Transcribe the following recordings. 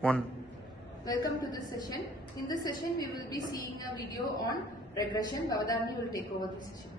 One. Welcome to this session. In this session, we will be seeing a video on regression. Bhavadani will take over the session.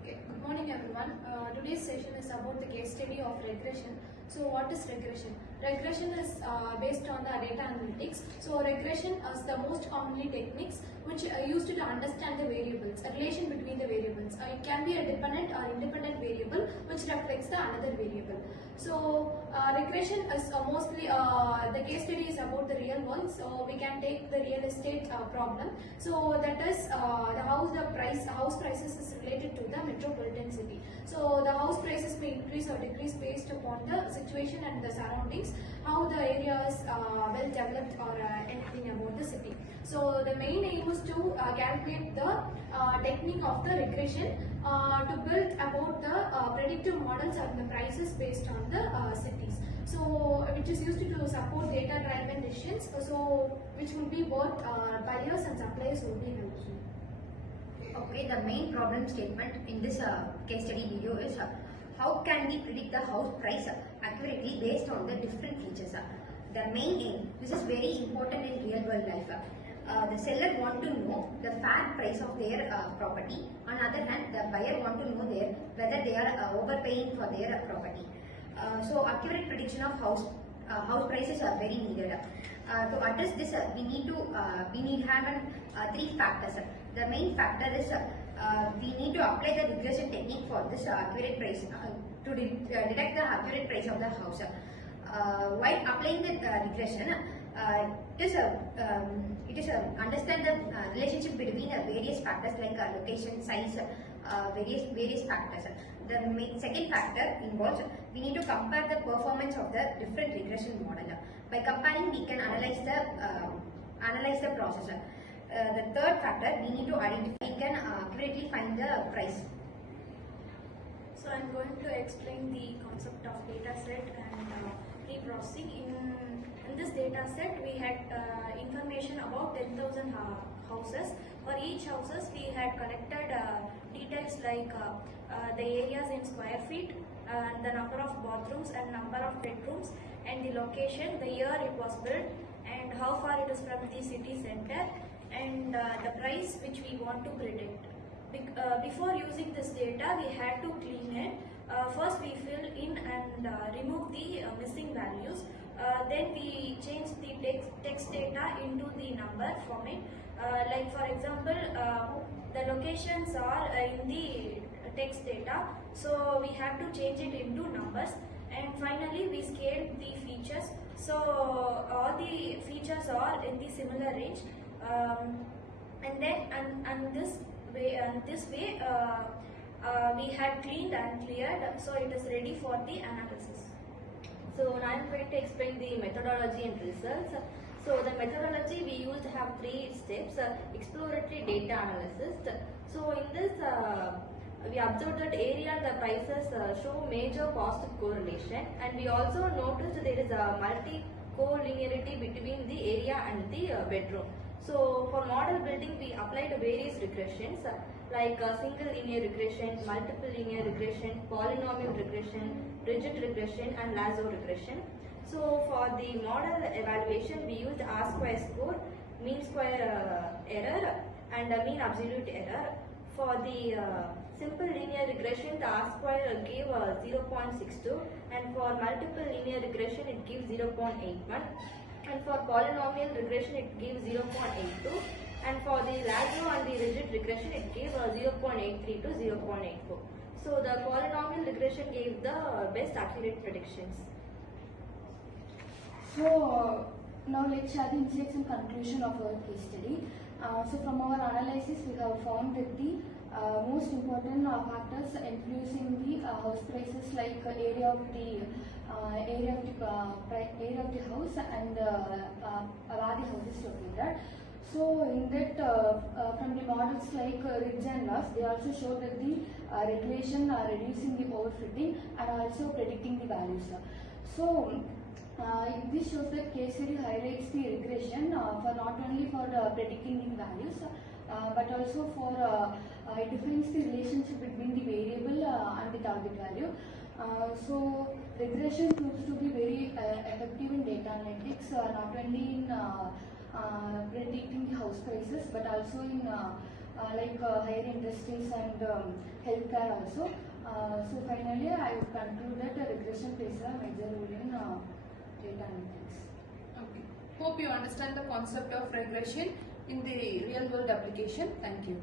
Okay. Good morning, everyone. Today's session is about the case study of regression. So, what is regression? Regression is based on the data analytics. So, regression is the most commonly techniques which are used to understand the variables, a relation between the variables. It can be a dependent or independent variable which reflects the another variable. So, regression is mostly the case study is about the real world. So, we can take the real estate problem. So, that is the house prices is related to the metropolitan city. So, the house prices may increase or decrease based upon the situation and the surroundings, how the area is well developed or anything about the city. So, the main aim is to calculate the technique of the regression to build about the predictive models and the prices based on the cities. So, which is used to support data-driven decisions. So, which will be both buyers and suppliers will be helpful. Okay, the main problem statement in this case study video is how can we predict the house price accurately based on the different features. The main aim, this is very important in real world life. The seller want to know the fair price of their property. On the other hand, the buyer want to know whether they are overpaying for their property. So accurate prediction of house prices are very needed. To address this, we need have three factors. The main factor is we need to apply the regression technique for this accurate price to detect the accurate price of the house. While applying the regression, it is understand the relationship between various factors like location, size, various factors. The second factor involves we need to compare the performance of the different regression model. By comparing, we can analyze the process. The third factor, we need to identify, we can accurately find the price. So, I am going to explain the concept of data set and pre-processing. In this data set, we had information about 10,000 houses. For each houses, we had collected details like the areas in square feet, the number of bathrooms and number of bedrooms, and the location, the year it was built, and how far it is from the city center, and the price which we want to predict. Before using this data, we had to clean it. First, we fill in and remove the missing values. Then we change the text data into the number format. Like for example, the locations are in the text data, so we have to change it into numbers. And finally, we scale the features. So all the features are in the similar range. This way we had cleaned and cleared, so it is ready for the analysis. So now I am going to explain the methodology and results. So the methodology we used have three steps: exploratory data analysis. So in this we observed that area and the prices show major cost correlation, and we also noticed there is a multi-collinearity between the area and the bedroom. So for model building, we applied various regressions like single linear regression, multiple linear regression, polynomial regression, rigid regression, and lasso regression. So for the model evaluation, we used R-square score, mean square error, and mean absolute error. For the simple linear regression, the R-square gave 0.62, and for multiple linear regression, it gives 0.81. And for polynomial regression, it gives 0.82, and for the lasso and the rigid regression, it gave 0.83 to 0.84. So the polynomial regression gave the best accurate predictions. So now let's share the insights and conclusion of our case study. So from our analysis, we have found that the most important factors influencing the house prices like area of the house and where the house is located. So in that, from the models like Ridge and Loss, they also show that the regression reducing the overfitting and also predicting the values. So this shows that case study highlights the regression for not only for predicting the values, but also for it defines the relationship between the variable and the target value. So regression proves to be very effective in data analytics, not only in predicting the house prices, but also in higher industries and healthcare also. So finally, I would conclude that regression plays a major role in data analytics. Okay. Hope you understand the concept of regression in the real world application. Thank you.